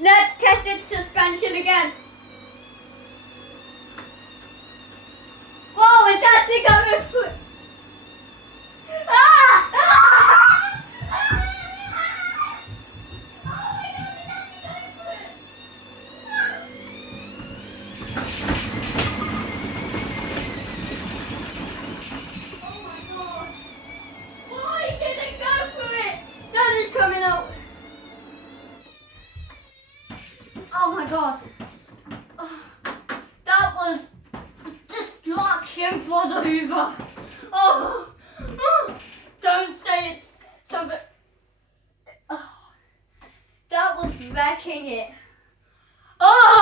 Let's test its suspension again. Whoa, it's actually coming through. Ah! Ah! Ah! Oh my god, it's actually going through it. Oh my god. Why did it go through it? That is coming out. Oh my god. Oh, that was destruction for the Hoover. Oh, oh, don't say it's something. Oh, that was wrecking it. Oh!